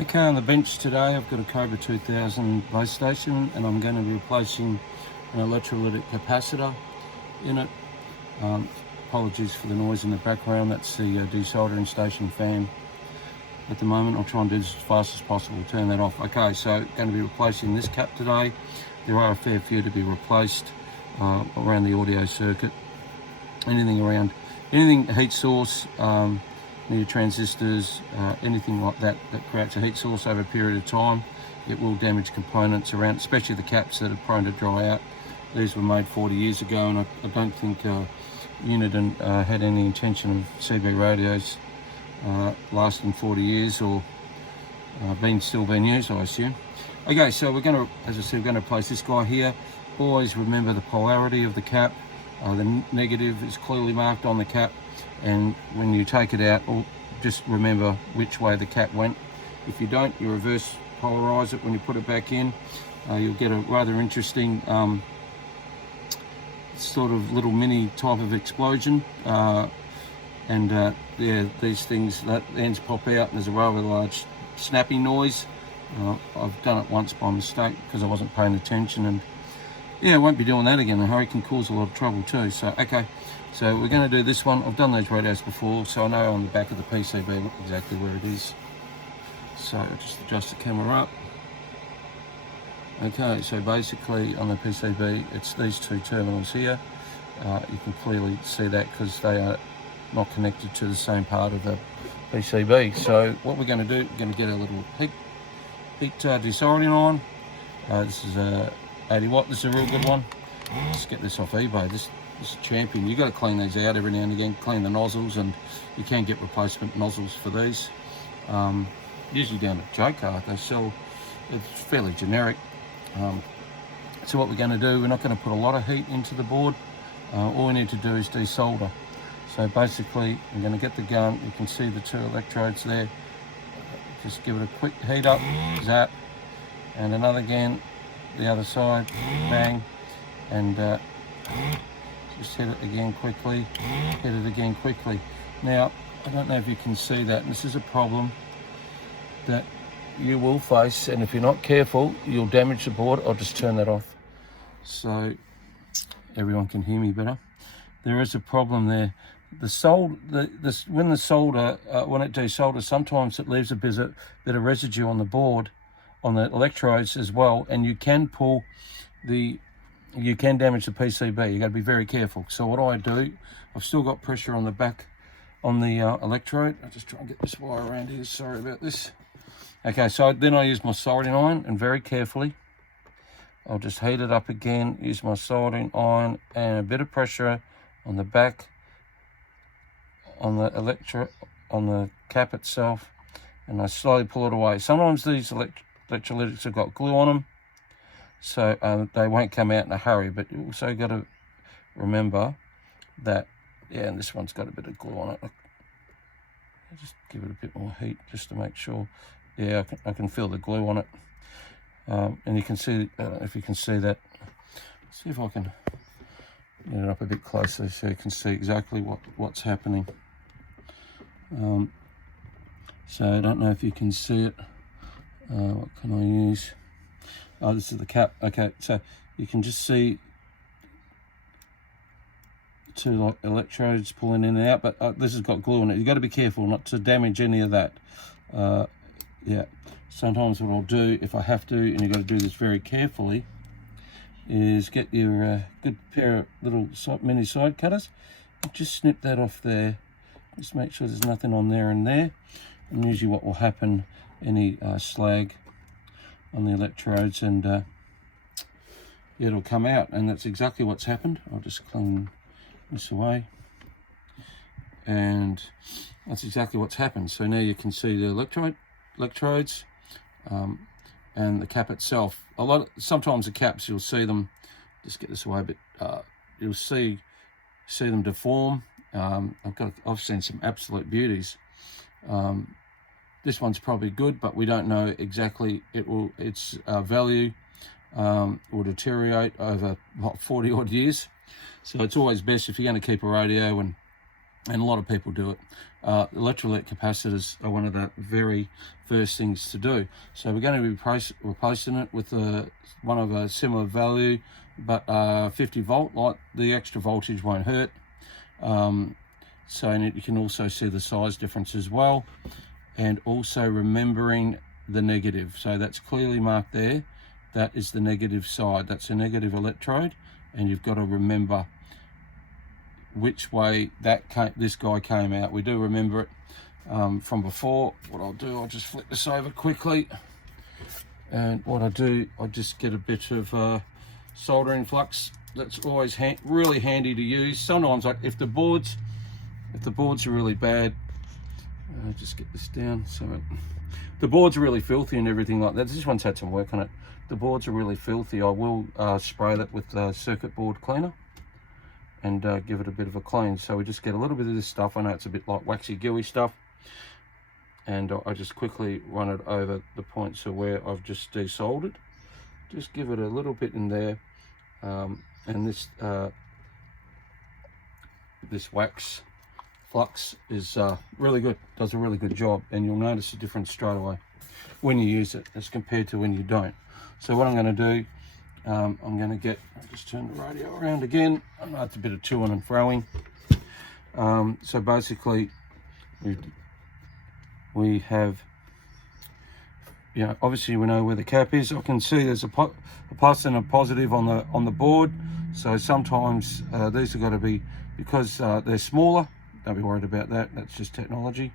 Okay, on the bench today I've got a Cobra 2000 base station, and I'm going to be replacing an electrolytic capacitor in it. Apologies for the noise in the background, that's the desoldering station fan. At the moment I'll try and do this as fast as possible, turn that off. Okay, so going to be replacing this cap today. There are a fair few to be replaced around the audio circuit. Anything heat source, near transistors, anything like that that creates a heat source over a period of time, it will damage components around, especially the caps that are prone to dry out. These were made 40 years ago, and I don't think Uniden had any intention of CB radios lasting 40 years or still being used, I assume. Okay, so we're going to, as I said, we're going to replace this guy here. Always remember the polarity of the cap. The negative is clearly marked on the cap, and when you take it out, just remember which way the cap went. If you don't, you reverse polarize it when you put it back in. You'll get a rather interesting sort of little mini type of explosion. Yeah, these things, that ends pop out and there's a rather large snapping noise. I've done it once by mistake because I wasn't paying attention, and yeah, I won't be doing that again. A hurry can cause a lot of trouble too. So, okay, so we're going to do this one. I've done those radios before, so I know on the back of the PCB exactly where it is. So I'll just adjust the camera up. Okay, so basically on the PCB, it's these two terminals here. You can clearly see that because they are not connected to the same part of the PCB. So what we're going to do, we're going to get a little heat desoldering on. This is a 80 watt. This is a real good one. Let's get this off eBay. This is a champion. You've got to clean these out every now and again, clean the nozzles, and you can get replacement nozzles for these. Usually down at J-Car, they sell, it's fairly generic. So what we're going to do, we're not going to put a lot of heat into the board. All we need to do is desolder. So basically, I'm going to get the gun. You can see the two electrodes there. Just give it a quick heat up, zap, and another again, the other side, bang, and just hit it again quickly, hit it again quickly. Now, I don't know if you can see that, and this is a problem that you will face, and if you're not careful, you'll damage the board. I'll just turn that off so everyone can hear me better. There is a problem there. The when the solder, when it desolders, sometimes it leaves a bit of residue on the board, on the electrodes as well, and you can damage the PCB. You got to be very careful. So what I do, I've still got pressure on the back on the electrode. I'll just try and get this wire around here. Sorry about this. Okay, so then I use my soldering iron, and very carefully, I'll just heat it up again, use my soldering iron and a bit of pressure on the back, on the cap itself, and I slowly pull it away. Sometimes these electrolytics have got glue on them, so they won't come out in a hurry, but you also got to remember that, yeah, and this one's got a bit of glue on it. I'll just give it a bit more heat just to make sure. Yeah, I can feel the glue on it. And you can see, if you can see that. See if I can get it up a bit closer so you can see exactly what's happening. So I don't know if you can see it. What can I use? Oh, this is the cap. Okay, so you can just see two electrodes pulling in and out, but this has got glue on it. You've got to be careful not to damage any of that. Yeah, sometimes what I'll do, if I have to, and you've got to do this very carefully, is get your good pair of little mini side cutters and just snip that off there. Just make sure there's nothing on there and there. And usually what will happen, any slag on the electrodes, and it'll come out, and that's exactly what's happened. I'll just clean this away, and that's exactly what's happened. So now you can see the electrodes and the cap itself. Sometimes the caps, you'll see them, just get this away, but you'll see them deform. I've seen some absolute beauties. This one's probably good, but we don't know exactly. Its value will deteriorate over 40 odd years. So it's always best, if you're going to keep a radio and and a lot of people do it. Electrolytic capacitors are one of the very first things to do. So we're going to be replacing it with one of a similar value, but 50 volt, like the extra voltage won't hurt. So you can also see the size difference as well, and also remembering the negative. So that's clearly marked there. That is the negative side. That's a negative electrode, and you've got to remember which way this guy came out. We do remember it from before. What I'll do, I'll just flip this over quickly, and what I do, I just get a bit of soldering flux. That's always really handy to use. Sometimes, like if the boards are really bad, just get this down. So the boards are really filthy and everything like that. This one's had some work on it. The boards are really filthy. I will spray that with circuit board cleaner and give it a bit of a clean. So we just get a little bit of this stuff. I know it's a bit like waxy gooey stuff, and I just quickly run it over the points of where I've just desoldered. Just give it a little bit in there, and this wax flux is really good, does a really good job, and you'll notice a difference straight away when you use it as compared to when you don't. So what I'm going to do, I'm going to I'll just turn the radio around again. I know it's a bit of to-ing and fro-ing. So basically, we have, obviously we know where the cap is. I can see there's a plus and a positive on the board. So sometimes these have got to be, because they're smaller, don't be worried about that. That's just technology.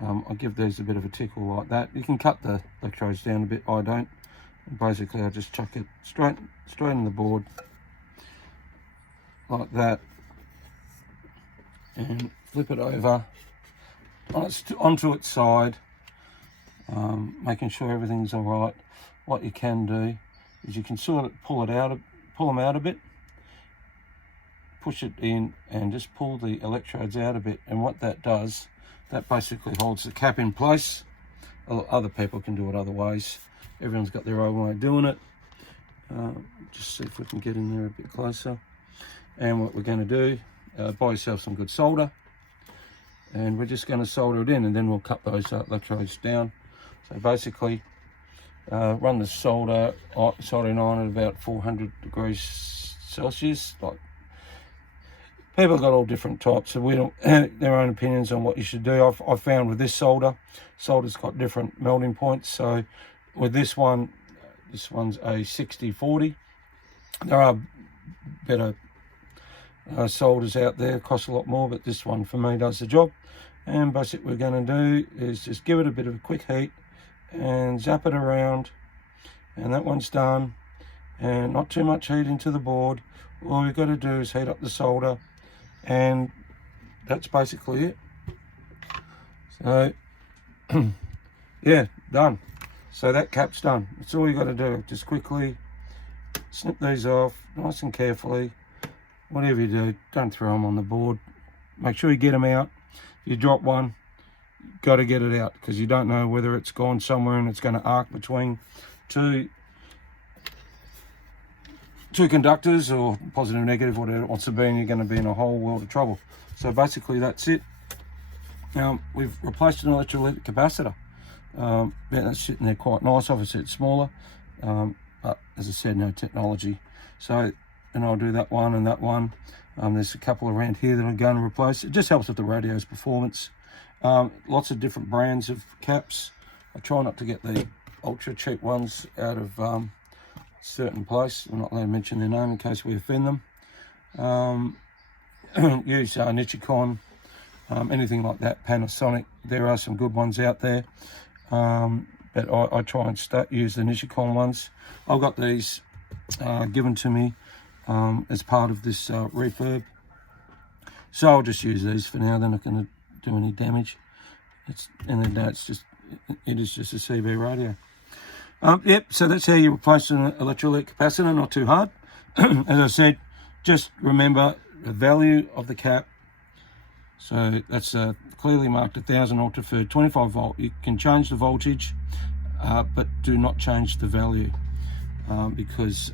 I'll give these a bit of a tickle like that. You can cut the electrodes down a bit. I don't. Basically, I just chuck it straight in the board like that, and flip it over onto its side, making sure everything's all right. What you can do is you can sort of pull them out a bit, push it in, and just pull the electrodes out a bit. And what that does, that basically holds the cap in place. Other people can do it other ways. Everyone's got their own way of doing it. Just see if we can get in there a bit closer. And what we're going to do, buy yourself some good solder, and we're just going to solder it in, and then we'll cut those electrodes down. So basically, run the soldering on at about 400 degrees Celsius. Like, people have got all different types, so we don't have their own opinions on what you should do. I've found with this solder's got different melting points. So with this one's a 60-40. There are better solders out there, cost a lot more, but this one for me does the job. And basically what we're going to do is just give it a bit of a quick heat and zap it around, and that one's done. And not too much heat into the board. All we've got to do is heat up the solder, and that's basically it. So yeah, done. So that cap's done. That's all you got to do. Just quickly snip these off nice and carefully. Whatever you do, don't throw them on the board. Make sure you get them out. If you drop one, you've got to get it out, because you don't know whether it's gone somewhere and it's going to arc between two conductors, or positive, negative, whatever it wants to be, and you're going to be in a whole world of trouble. So basically that's it. Now we've replaced an electrolytic capacitor. Yeah, that's sitting there quite nice. Obviously it's smaller, but as I said, no technology. So, and I'll do that one and that one. There's a couple around here that I'm going to replace. It just helps with the radio's performance. Lots of different brands of caps. I try not to get the ultra cheap ones out of certain place. I'm not allowed to mention their name in case we offend them. Use Nichicon, anything like that, Panasonic. There are some good ones out there. But I try and use the Nichicon ones. I've got these given to me as part of this refurb, so I'll just use these for now. They're not going to do any damage. It is just a CB radio. Yep, so that's how you replace an electrolytic capacitor. Not too hard. As I said, just remember the value of the cap. So that's clearly marked 1000 ultra for 25 volt. You can change the voltage, but do not change the value, because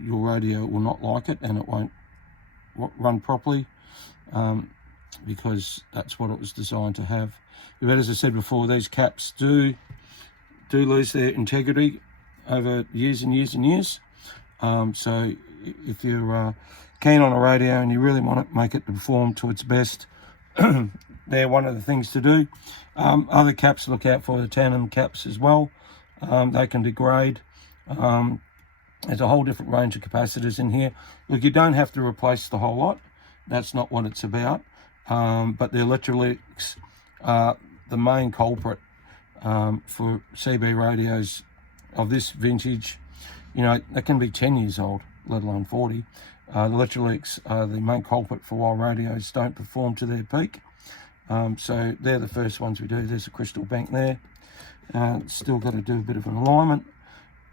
your radio will not like it and it won't run properly. because that's what it was designed to have. But as I said before, these caps do lose their integrity over years and years and years. So if you're keen on a radio and you really want to make it perform to its best, they're one of the things to do. Other caps to look out for, the tandem caps as well. They can degrade. There's a whole different range of capacitors in here. Look, you don't have to replace the whole lot. That's not what it's about. But the electrolytics are the main culprit for CB radios of this vintage. You know, they can be 10 years old, let alone 40. The electrolytics are the main culprit for why radios don't perform to their peak. So they're the first ones we do. There's a crystal bank there. Still got to do a bit of an alignment,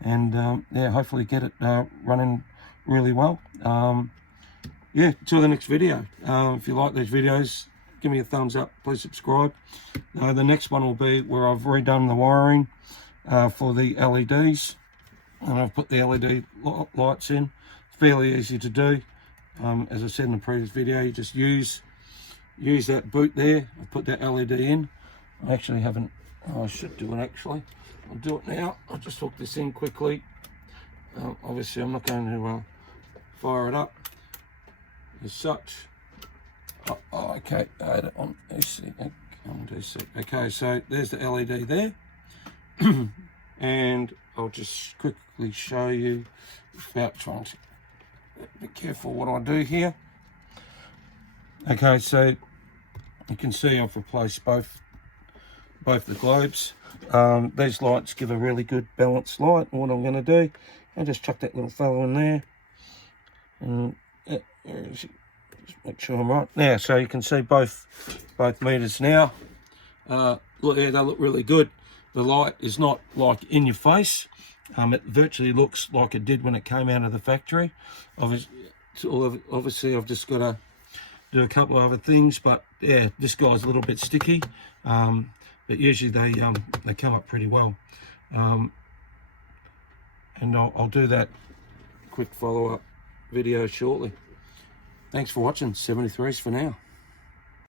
and yeah, hopefully get it running really well. Yeah, till the next video. If you like these videos, give me a thumbs up, please subscribe. The next one will be where I've redone the wiring for the LEDs, and I've put the LED lights in. Fairly easy to do. As I said in the previous video, you just use that boot there. I put that LED in. I actually haven't, I should do it actually. I'll do it now. I'll just hook this in quickly. Obviously I'm not going to fire it up as such. Okay, on DC, on DC. Okay, so there's the LED there. And I'll just quickly show you about trying to be careful what I do here. Okay, so you can see I've replaced both the globes. These lights give a really good balanced light. And what I'm going to do, I'll just chuck that little fellow in there, and just make sure I'm right. Now, so you can see both meters now. Look, yeah, they look really good. The light is not like in your face. It virtually looks like it did when it came out of the factory. Obviously I've just got to do a couple of other things, but yeah, this guy's a little bit sticky, but usually they come up pretty well. And I'll do that quick follow-up video shortly. Thanks for watching. 73s for now.